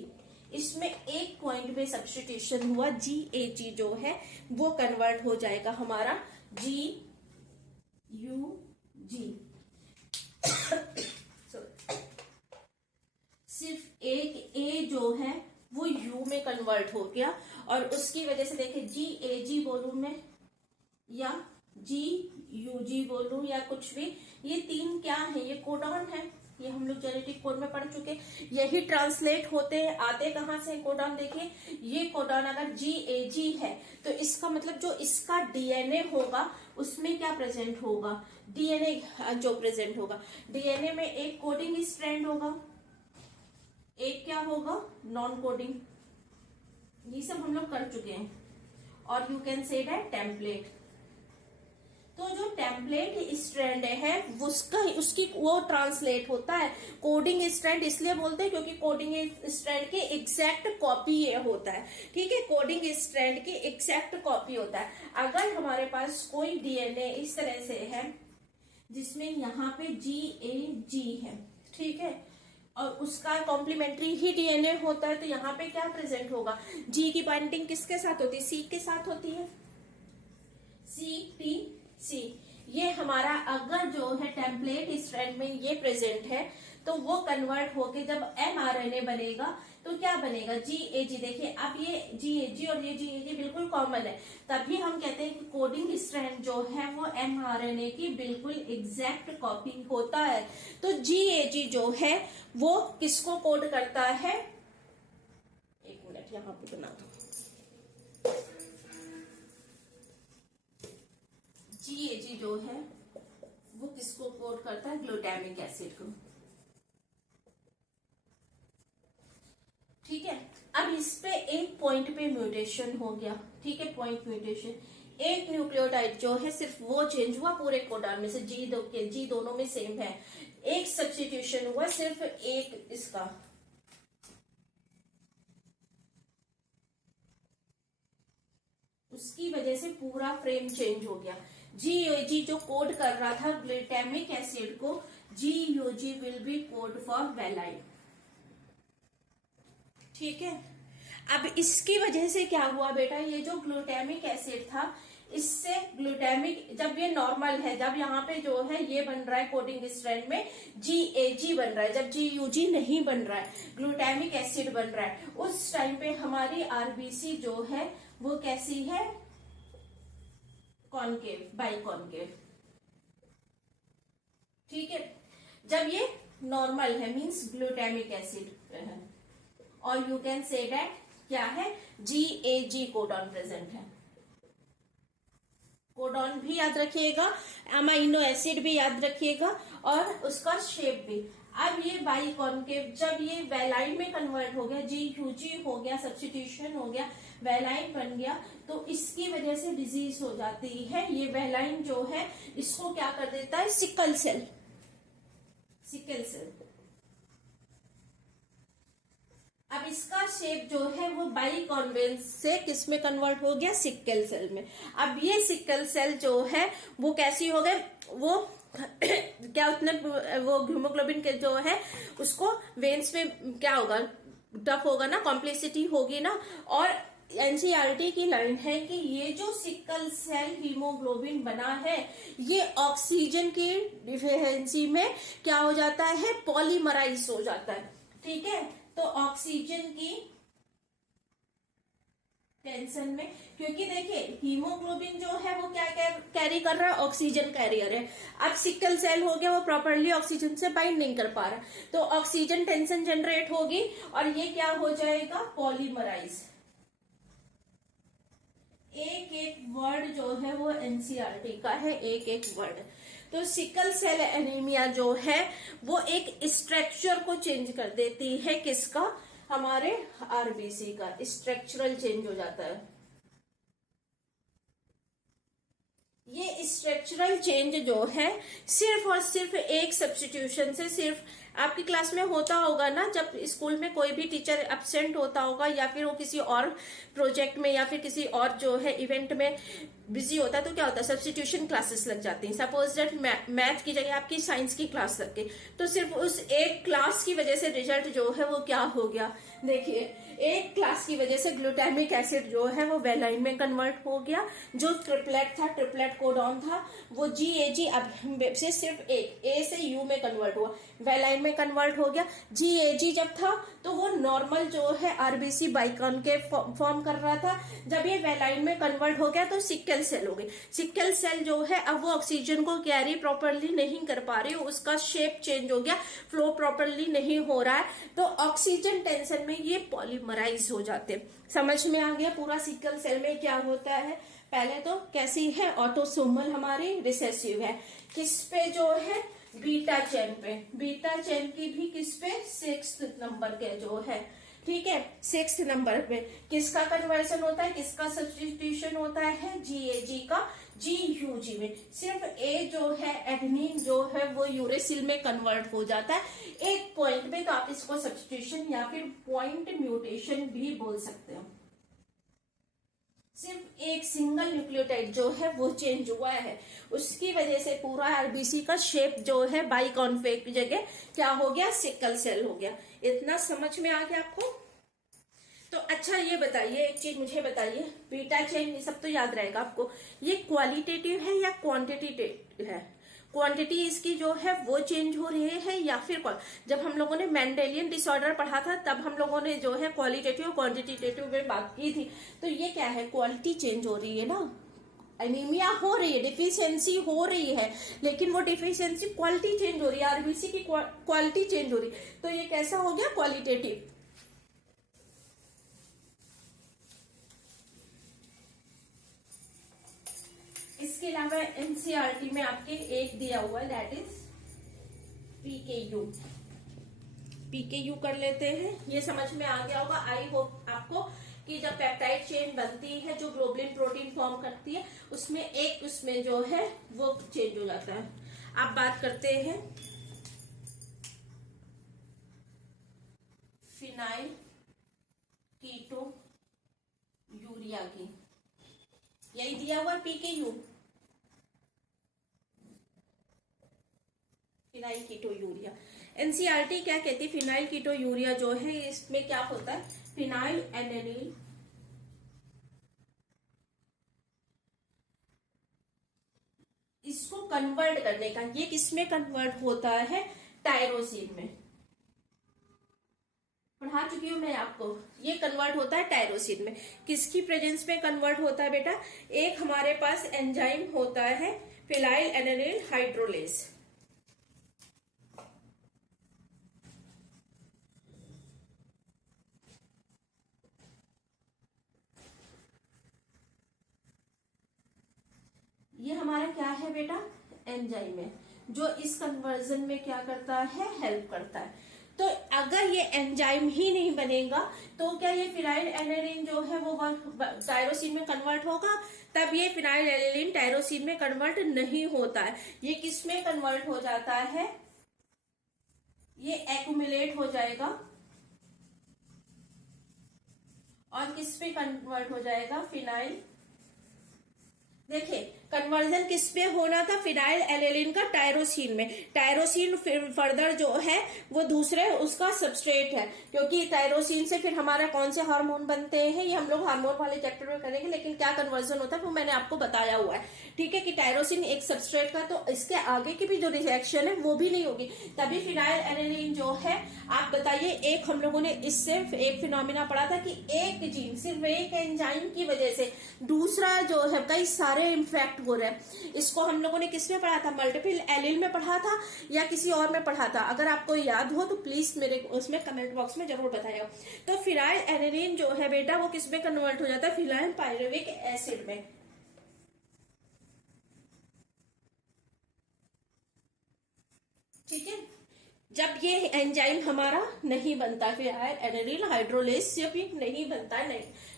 इसमें एक पॉइंट में सब्स्टिट्यूशन हुआ, GAG जो है वो कन्वर्ट हो जाएगा हमारा GUG। सिर्फ एक A जो है वो U में कन्वर्ट हो गया, और उसकी वजह से देखिए GAG बोलूं मैं या GUG बोलूं या कुछ भी, ये तीन क्या है, ये कोडॉन है। ये हम लोग जेनेटिक कोड में पढ़ चुके, यही ट्रांसलेट होते हैं। आते कहां से कोडॉन? देखिए ये कोडॉन अगर GAG है तो इसका मतलब जो इसका डीएनए होगा उसमें क्या प्रेजेंट होगा, डीएनए जो प्रेजेंट होगा, डीएनए में एक कोडिंग स्ट्रैंड होगा, एक क्या होगा, नॉन कोडिंग। ये सब हम लोग कर चुके हैं। और you can say that template. तो जो टेम्पलेट स्ट्रैंड है उसकी वो ट्रांसलेट होता है कोडिंग स्ट्रैंड। इसलिए बोलते हैं क्योंकि कोडिंग स्ट्रैंड की एग्जैक्ट कॉपी ये होता है। ठीक है, कोडिंग स्ट्रैंड की एग्जैक्ट कॉपी होता है। अगर हमारे पास कोई डीएनए इस तरह से है जिसमें यहाँ पे GAG है, ठीक है, और उसका कॉम्प्लीमेंट्री ही डीएनए होता है, तो यहाँ पे क्या प्रेजेंट होगा, G की बाइंडिंग किसके साथ होती है, C के साथ होती है, CTC। ये हमारा अगर जो है टेम्पलेट स्ट्रैंड में ये प्रेजेंट है तो वो कन्वर्ट होके जब mRNA बनेगा तो क्या बनेगा, GAG। देखिए अब ये GAG और ये GAG बिल्कुल कॉमन है, तभी हम कहते हैं कि कोडिंग स्ट्रैंड जो है वो mRNA की बिल्कुल एग्जैक्ट कॉपी होता है। तो GAG जो है वो किसको कोड करता है, एक मिनट यहाँ पे बना दो, GAG जो है वो किसको कोड करता है, ग्लूटामिक एसिड को। ठीक है, अब इस पे एक पॉइंट पे म्यूटेशन हो गया, ठीक है, पॉइंट म्यूटेशन, एक न्यूक्लियोटाइड जो है सिर्फ वो चेंज हुआ पूरे कोडॉन में से, जी दोनों में सेम है, एक सब्स्टिट्यूशन हुआ सिर्फ एक इसका, उसकी वजह से पूरा फ्रेम चेंज हो गया। GAG जो कोड कर रहा था ग्लूटामिक एसिड को, GUG will be code for valine. ठीक है, अब इसकी वजह से क्या हुआ बेटा, ये जो ग्लूटामिक एसिड था इससे ग्लूटामिक, जब ये नॉर्मल है, जब यहाँ पे जो है ये बन रहा है कोडिंग स्ट्रैंड में GAG बन रहा है, जब GUG नहीं बन रहा है, ग्लूटामिक एसिड बन रहा है, उस टाइम पे हमारी RBC जो है वो कैसी है, कॉनकेव, बाइकॉनकेव। ठीक है, जब ये नॉर्मल है मींस ग्लूटामिक एसिड है, और यू कैन से दैट क्या है, GAG कोडॉन प्रेजेंट है। कोडॉन भी याद रखिएगा, अमाइनो एसिड भी याद रखिएगा, और उसका शेप भी। अब ये बाइकॉनकेव, जब ये वेलाइन में कन्वर्ट हो गया, GUG हो गया, सब्स्टिट्यूशन हो गया, वेलाइन बन गया, तो इसकी वजह से डिजीज हो जाती है। ये वेलाइन जो है इसको क्या कर देता है, सिकल सेल, सिकल सेल। अब अब इसका शेप जो है वो बाइकॉन्वेक्स से किस में कन्वर्ट हो गया, सिक्कल सेल में। अब ये सिक्कल सेल जो है वो कैसी हो गए, वो क्या उतने वो हीमोग्लोबिन के जो है उसको वेन्स में क्या होगा, टफ होगा ना, कॉम्प्लेक्सिटी होगी ना। और एनसीईआरटी की लाइन है कि ये जो सिक्कल सेल हीमोग्लोबिन बना है ये ऑक्सीजन की डिफिशिएंसी में क्या हो जाता है, पॉलीमराइज हो जाता है। ठीक है, तो ऑक्सीजन की टेंशन में, क्योंकि देखिए हीमोग्लोबिन जो है वो क्या कैरी कर रहा है, ऑक्सीजन कैरियर है। अब सिक्कल सेल हो गया वो प्रॉपरली ऑक्सीजन से बाइंड नहीं कर पा रहा, तो ऑक्सीजन टेंशन जनरेट होगी और ये क्या हो जाएगा, पॉलीमराइज। एक एक वर्ड जो है वो एनसीईआरटी का है, एक एक वर्ड। तो सिकल सेल एनीमिया जो है वो एक स्ट्रक्चर को चेंज कर देती है, किसका, हमारे आरबीसी का स्ट्रक्चरल चेंज हो जाता है। ये स्ट्रक्चरल चेंज जो है सिर्फ और सिर्फ एक सब्स्टिट्यूशन से, सिर्फ आपकी क्लास में होता होगा ना, जब स्कूल में कोई भी टीचर एब्सेंट होता होगा या फिर वो किसी और प्रोजेक्ट में या फिर किसी और जो है इवेंट में बिजी होता है, तो क्या होता है, सब्स्टिट्यूशन क्लासेस लग जाती हैं। सपोज दैट मैथ की जगह आपकी साइंस की क्लास लग गई, तो सिर्फ उस एक क्लास की वजह से रिजल्ट जो है वो क्या हो गया, देखिए एक क्लास की वजह से ग्लूटामिक एसिड जो है वो वेलाइन में कन्वर्ट हो गया, जो ट्रिपलेट था, ट्रिपलेट कोडॉन था, वो GAG अब से सिर्फ एक A से U में कन्वर्ट हुआ, वेलाइन में कन्वर्ट हो गया। GAG जब था तो वो नॉर्मल जो है आरबीसी बाइकॉन के फॉर्म कर रहा था, जब ये वेलाइन में कन्वर्ट हो गया तो सिक्कल सेल हो गई। सिक्कल सेल जो है अब वो ऑक्सीजन को कैरी प्रॉपरली नहीं कर पा रही, उसका शेप चेंज हो गया, फ्लो प्रॉपरली नहीं हो रहा है, तो ऑक्सीजन टेंशन में ये पॉलीमराइज हो जाते हैं। समझ में आ गया पूरा सिक्कल सेल में क्या होता है। पहले तो कैसी है, ऑटोसोमल हमारी रिसेसिव है, किस पे जो है, बीटा चेन पे, बीटा चेन की भी किस पे, 6th नंबर के जो है, ठीक है, 6th नंबर पे किसका कन्वर्जन होता है, किसका सब्स्टिट्यूशन होता है, GAG का GUG में। सिर्फ A जो है एडेनिन जो है वो यूरेसिल में कन्वर्ट हो जाता है एक पॉइंट पे, तो आप इसको सब्स्टिट्यूशन या फिर पॉइंट म्यूटेशन भी बोल सकते हो। सिर्फ एक सिंगल न्यूक्लियोटाइड जो है वो चेंज हुआ है, उसकी वजह से पूरा आरबीसी का शेप जो है बाइकॉन्वेक्स की जगह क्या हो गया, सिक्कल सेल हो गया। इतना समझ में आ गया आपको। तो अच्छा ये बताइए, एक चीज मुझे बताइए, बीटा चेन ये सब तो याद रहेगा आपको, ये क्वालिटेटिव है या क्वांटिटेटिव है, क्वांटिटी इसकी जो है वो चेंज हो रही है या फिर जब हम लोगों ने मेंडेलियन डिसऑर्डर पढ़ा था तब हम लोगों ने जो है क्वालिटेटिव क्वांटिटेटिव में बात की थी, तो ये क्या है, क्वालिटी चेंज हो रही है ना, एनीमिया हो रही है, डिफिशियंसी हो रही है, लेकिन वो डिफिशियंसी क्वालिटी चेंज हो रही है, आरबीसी की क्वालिटी चेंज हो रही है, तो ये कैसा हो गया, क्वालिटेटिव। इसके अलावा एनसीईआरटी में आपके एक दिया हुआ है, दैट इज PKU। PKU कर लेते हैं, ये समझ में आ गया होगा आई होप आपको, कि जब पेप्टाइड चेन बनती है जो ग्लोबुलिन प्रोटीन फॉर्म करती है उसमें एक उसमें जो है वो चेंज हो जाता है। अब बात करते हैं फिनाइल कीटो यूरिया की, यही दिया हुआ PKU, फिनाइल कीटो यूरिया। एनसीईआरटी क्या कहती है, फिनाइल कीटो यूरिया जो है इसमें क्या होता है, फिनाइल एनेनिल इसको कन्वर्ट करने का, ये किसमें कन्वर्ट होता है, टायरोसिन में, पढ़ा चुकी हूं मैं आपको, ये कन्वर्ट होता है टायरोसिन में। किसकी प्रेजेंस में कन्वर्ट होता है बेटा, एक हमारे पास एंजाइम होता है फिनाइल एनेनिल हाइड्रोलेज, ये हमारा क्या है बेटा, एंजाइम है, जो इस कन्वर्जन में क्या करता है, हेल्प करता है। तो अगर ये एंजाइम ही नहीं बनेगा तो क्या ये फिनाइल एनेलिन जो है वो टायरोसिन में कन्वर्ट होगा, तब ये फिनाइल एनेलिन टायरोसिन में कन्वर्ट नहीं होता है, ये किस में कन्वर्ट हो जाता है, ये एक्यूमुलेट हो जाएगा और किस पे कन्वर्ट हो जाएगा, फिनाइल। देखिए कन्वर्जन किस पे होना था, फिनाइल एलेनिन का टायरोसिन में। टायरोसिन फिर फर्दर जो है वो दूसरे उसका सबस्ट्रेट है, क्योंकि टायरोसिन से फिर हमारा कौन से हार्मोन बनते हैं ये हम लोग हार्मोन वाले चैप्टर में करेंगे, लेकिन क्या कन्वर्जन होता है वो मैंने आपको बताया हुआ है, ठीक है, कि टायरोसिन एक सबस्ट्रेट का, तो इसके आगे की भी जो रिएक्शन है वो भी नहीं होगी, तभी फिनाइल एलेनिन जो है। आप बताइए, एक हम लोगों ने इससे एक फिनोमिना पढ़ा था कि एक जीन सिर्फ एक एंजाइम की वजह से दूसरा जो है कई सारे इन्फेक्ट हो रहे हैं। इसको हम लोगों ने किस में पढ़ा था, मल्टीपल एलील में पढ़ा था या किसी और में पढ़ा था? अगर आपको याद हो तो प्लीज मेरे उसमें कमेंट बॉक्स में जरूर बताइएगा। तो फिनाइल एलेनिन जो है बेटा वो किस में कन्वर्ट हो जाता है, फिनाइल पायरुविक एसिड में, ठीक है। जब ये एंजाइम हमारा नहीं बनता, फिनाइल एलेनिन हाइड्रोलेज से भी नहीं बनता,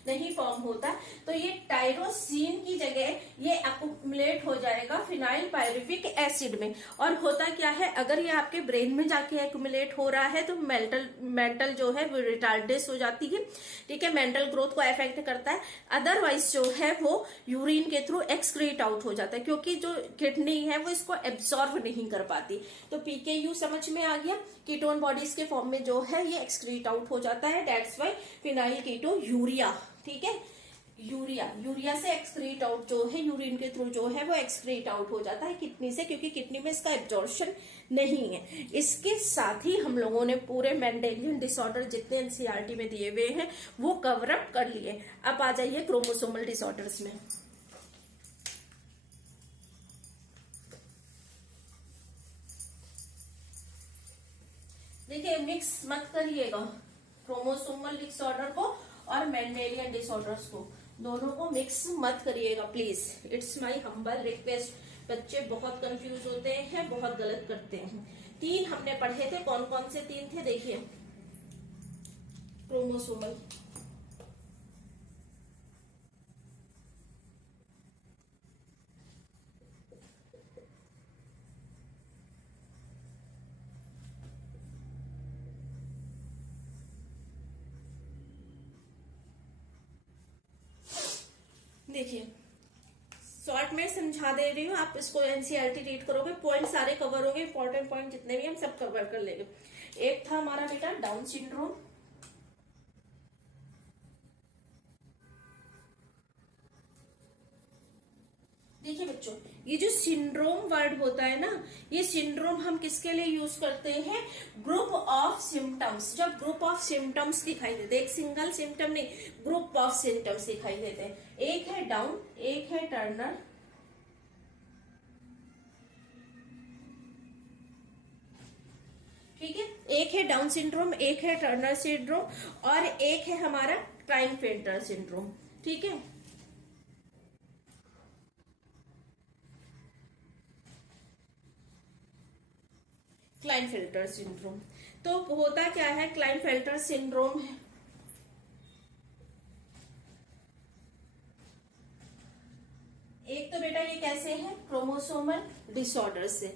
नहीं फॉर्म होता, तो ये टायरोसिन की जगह ये अकुमुलेट हो जाएगा फिनाइल पायरुविक एसिड में। और होता क्या है, अगर ये आपके ब्रेन में जाके अकुमुलेट हो रहा है तो मेंटल जो है वो रिटार्डेस हो जाती है, ठीक है, मेंटल ग्रोथ को अफेक्ट करता है। अदरवाइज जो है वो यूरिन के थ्रू एक्सक्रीट आउट हो जाता है, क्योंकि जो किडनी है वो इसको एब्सॉर्ब नहीं कर पाती। तो पीकेयू समझ में आ गया, कीटोन बॉडीज के फॉर्म में जो है ये एक्सक्रीट आउट हो जाता है, that's why phenylketonuria, ठीक है। यूरिया से एक्सक्रीट आउट जो है यूरिन के थ्रू जो है वो एक्सक्रीट आउट हो जाता है किडनी से, क्योंकि किडनी में इसका एब्जॉर्प्शन नहीं है। इसके साथ ही हम लोगों ने पूरे मेंडेलियन डिसऑर्डर जितने एनसीईआरटी में दिए हुए हैं वो कवर अप कर लिए। अब आ जाइए क्रोमोसोमल डिसऑर्डर्स में। देखिए मिक्स मत करिएगा क्रोमोसोमल डिसऑर्डर को और मेंडेलियन डिसऑर्डर्स को, दोनों को मिक्स मत करिएगा please, it's my humble request. बच्चे बहुत कंफ्यूज होते हैं, बहुत गलत करते हैं। 3 हमने पढ़े थे, कौन कौन से 3 थे देखिए, क्रोमोसोमल, देखिए शॉर्ट में समझा दे रही हूँ, आप इसको एनसीईआरटी रीड करोगे, पॉइंट सारे कवर होंगे, इंपॉर्टेंट पॉइंट जितने भी हम सब कवर कर लेंगे। एक था हमारा बेटा डाउन सिंड्रोम, देखिए बच्चों ये जो सिंड्रोम वर्ड होता है ना, ये सिंड्रोम हम किसके लिए यूज करते हैं, ग्रुप ऑफ सिम्टम्स। जब ग्रुप ऑफ सिम्टम्स दिखाई देते, एक सिंगल सिम्टम नहीं, ग्रुप ऑफ सिम्टम्स दिखाई देते हैं। एक है डाउन, एक है टर्नर, ठीक है, एक है डाउन सिंड्रोम, एक है टर्नर सिंड्रोम और एक है हमारा क्लाइनफेल्टर सिंड्रोम, ठीक है। क्लाइनफेल्टर सिंड्रोम, तो होता क्या है क्लाइनफेल्टर सिंड्रोम है, एक तो बेटा ये कैसे है, क्रोमोसोमल डिसऑर्डर से,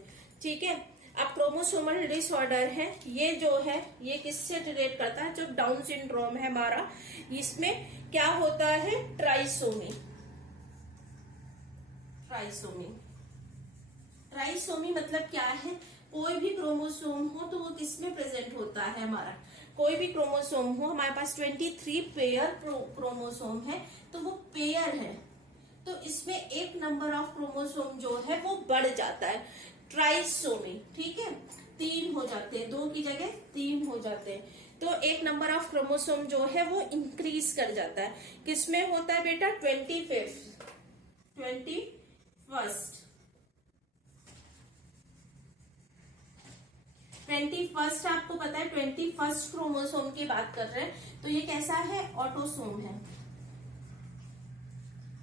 ठीक है। अब क्रोमोसोमल डिसऑर्डर है, ये जो है ये किससे रिलेट करता है, जो डाउन सिंड्रोम है हमारा, इसमें क्या होता है, ट्राइसोमी। ट्राइसोमी, ट्राइसोमी मतलब क्या है, कोई भी क्रोमोसोम हो तो वो किसमें प्रेजेंट होता है हमारा, कोई भी क्रोमोसोम हो, हमारे पास 23 पेयर क्रोमोसोम है तो वो पेयर है, तो इसमें एक नंबर ऑफ क्रोमोसोम जो है वो बढ़ जाता है, ट्राइसोमी, ठीक है, 3 हो जाते हैं, 2 की जगह 3 हो जाते हैं, तो एक नंबर ऑफ क्रोमोसोम जो है वो इंक्रीज कर जाता है। किसमें होता है बेटा, 21st आपको पता है 21st क्रोमोसोम की बात कर रहे हैं, तो ये कैसा है, ऑटोसोम है,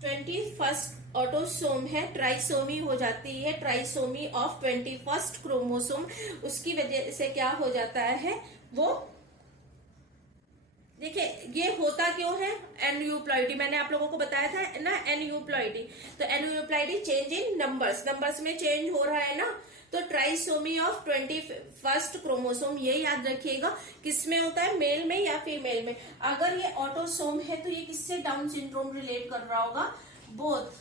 21st ऑटोसोम है, ट्राइसोमी हो जाती है, ट्राइसोमी ऑफ 21st क्रोमोसोम, उसकी वजह से क्या हो जाता है वो, देखिए ये होता क्यों है, एन्यूप्लॉइडी, मैंने आप लोगों को बताया था ना, एन्यूप्लॉइडी, तो aneuploidy change in numbers, numbers में चेंज हो रहा है ना, तो ट्राइसोमी ऑफ 21st क्रोमोसोम, ये याद रखिएगा किसमें होता है, मेल में या फीमेल में। अगर ये ऑटोसोम है तो ये किससे डाउन सिंड्रोम रिलेट कर रहा होगा, बोथ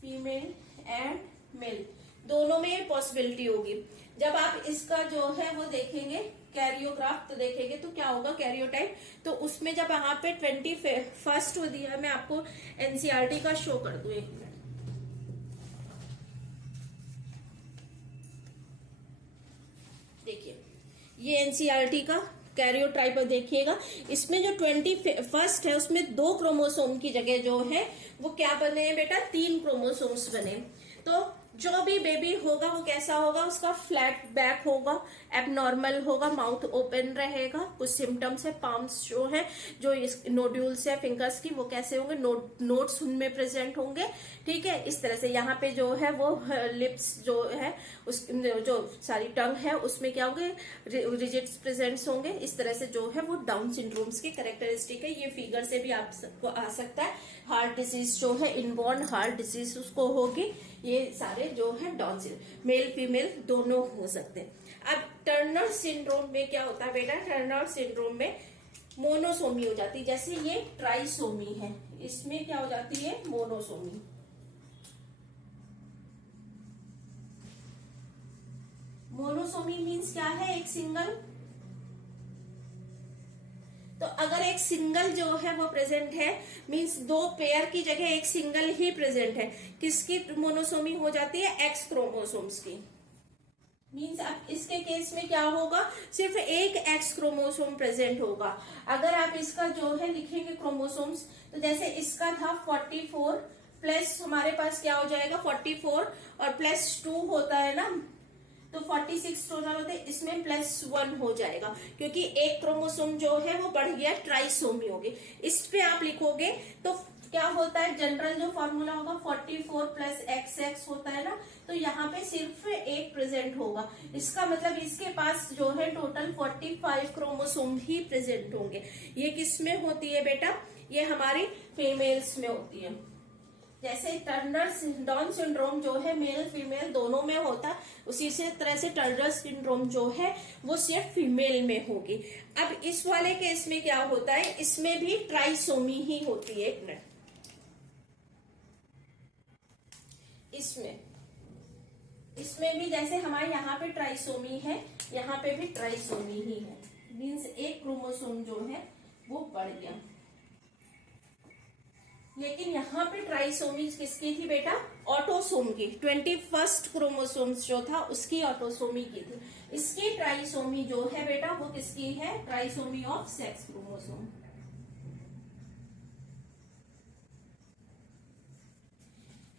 फीमेल एंड मेल, दोनों में ये पॉसिबिलिटी होगी। जब आप इसका जो है वो देखेंगे कैरियोग्राफ, तो देखेंगे तो क्या होगा कैरियोटाइप, तो उसमें जब यहाँ पे 21st वो दिया है, मैं आपको एनसीईआरटी का शो कर दूं, एक मिनट। देखिए ये एनसीईआरटी का कैरियोटाइप देखिएगा, इसमें जो 21st है उसमें 2 क्रोमोसोम की जगह जो है वो क्या बने हैं बेटा, 3 क्रोमोसोम्स बने। तो जो भी बेबी होगा वो कैसा होगा, उसका फ्लैट बैक होगा, एबनॉर्मल होगा, माउथ ओपन रहेगा, कुछ सिम्टम्स है, पाम्स जो है, जो नोड्यूल्स है फिंगर्स की वो कैसे होंगे, नोड्स उनमें प्रेजेंट होंगे, ठीक है। इस तरह से यहाँ पे जो है वो लिप्स जो है उस जो सारी टंग है उसमें क्या होंगे, रिजिड्स प्रेजेंट्स होंगे। इस तरह से जो है वो डाउन सिंड्रोम्स की कैरेक्टरिस्टिक है। ये फिगर से भी आपको आ सकता है। हार्ट डिजीज जो है, इनबॉर्न हार्ट डिजीज उसको होगी। ये सारे जो है डाउन सिंड्रोम, मेल फीमेल दोनों हो सकते हैं। अब टर्नर सिंड्रोम में क्या होता है बेटा, टर्नर सिंड्रोम में मोनोसोमी हो जाती है, जैसे ये ट्राइसोमी है, इसमें क्या हो जाती है, मोनोसोमी। मोनोसोमी मीन्स क्या है, एक सिंगल। तो अगर एक सिंगल जो है वो प्रेजेंट है, मींस 2 पेयर की जगह एक सिंगल ही प्रेजेंट है, किसकी मोनोसोमी हो जाती है, एक्स क्रोमोसोम्स की। मींस अब इसके केस में क्या होगा, सिर्फ एक एक्स क्रोमोसोम प्रेजेंट होगा। अगर आप इसका जो है लिखेंगे क्रोमोसोम्स, तो जैसे इसका था 44 प्लस हमारे पास क्या हो जाएगा 44 और प्लस 2 होता है ना, तो 46 टोटल होते हैं, इसमें +1 हो जाएगा क्योंकि एक क्रोमोसोम जो है वो बढ़ गया, ट्राइसोमी होगी। इस पे आप लिखोगे तो क्या होता है, जनरल जो फॉर्मूला होगा 44 + XX होता है ना, तो यहाँ पे सिर्फ एक प्रेजेंट होगा। इसका मतलब इसके पास जो है टोटल 45 क्रोमोसोम ही प्रेजेंट होंगे। ये किस में होती है बेटा, ये हमारी फीमेल्स में होती है। जैसे टर्नर डाउन सिंड्रोम जो है मेल फीमेल दोनों में होता है, उसी से तरह से टर्नर सिंड्रोम जो है वो सिर्फ फीमेल में होगी। अब इस वाले केस में क्या होता है, इसमें भी ट्राइसोमी ही होती है। एक मिनट, इसमें भी जैसे हमारे यहाँ पे ट्राइसोमी है, यहाँ पे भी ट्राइसोमी ही है, मीन्स एक क्रोमोसोम जो है वो बढ़ गया। लेकिन यहाँ पे ट्राइसोमी किसकी थी बेटा, ऑटोसोम की। 21st क्रोमोसोम्स जो था उसकी ऑटोसोमी की थी। इसकी ट्राइसोमी जो है बेटा वो किसकी है, ट्राइसोमी ऑफ सेक्स क्रोमोसोम।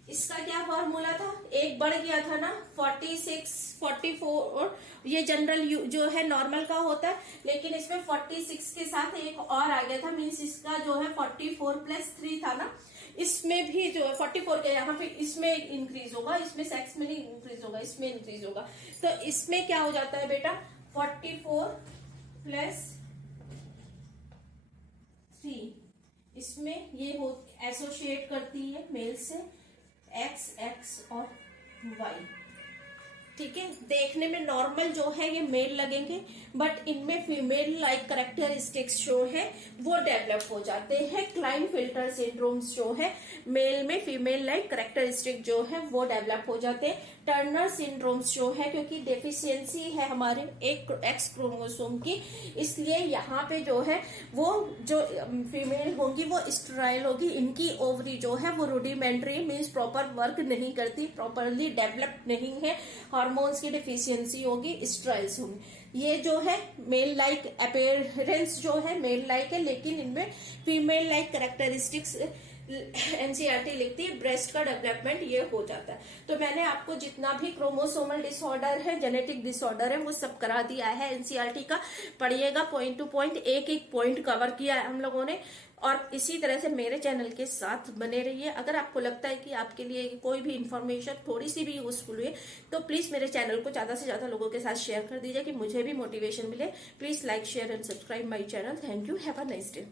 इसका क्या फॉर्मूला था, एक बढ़ गया था ना 46 44, और ये जनरल जो है नॉर्मल का होता है, लेकिन इसमें 46 के साथ एक और आ गया था, मीन्स इसका जो है 44 + 3 था ना, इसमें भी जो है 44 के यहाँ पे इसमें इंक्रीज होगा, इसमें सेक्स में नहीं इंक्रीज होगा, इसमें इंक्रीज होगा। तो इसमें क्या हो जाता है बेटा 44 + 3, इसमें ये हो एसोसिएट करती है मेल से XX और Y, ठीक है। देखने में नॉर्मल जो है ये मेल लगेंगे, बट इनमें फीमेल लाइक करेक्टरिस्टिक्स जो है वो डेवलप हो जाते हैं। क्लाइनफिल्टर सिंड्रोम्स जो है मेल में फीमेल लाइक करेक्टरिस्टिक जो है वो डेवलप हो जाते हैं। टर्नर सिंड्रोम्स जो है क्योंकि डेफिशिएंसी है हमारे एक एक्स क्रोमोसोम की, इसलिए यहाँ पे जो है वो जो फीमेल होगी वो स्टेराइल होगी, इनकी ओवरी जो है वो रूडिमेंट्री मीन्स प्रॉपर वर्क नहीं करती, प्रॉपरली डेवलप नहीं है, हार्मोन्स की डेफिशिएंसी होगी, स्टेराइल्स होंगी। ये जो है मेल लाइक अपीयरेंस जो है मेल लाइक है, लेकिन इनमें फीमेल लाइक कैरेक्टरिस्टिक्स एनसीईआरटी लिखती है, ब्रेस्ट का डेवलपमेंट ये हो जाता है। तो मैंने आपको जितना भी क्रोमोसोमल डिसऑर्डर है, जेनेटिक डिसऑर्डर है, वो सब करा दिया है एनसीईआरटी का। पढ़िएगा पॉइंट टू पॉइंट, एक एक पॉइंट कवर किया है हम लोगों ने। और इसी तरह से मेरे चैनल के साथ बने रहिए। अगर आपको लगता है कि आपके लिए कोई भी इंफॉर्मेशन थोड़ी सी भी यूजफुल हुई तो प्लीज मेरे चैनल को ज्यादा से ज्यादा लोगों के साथ शेयर कर दीजिए कि मुझे भी मोटिवेशन मिले। Please like share and subscribe my channel. Thank you, have a nice day.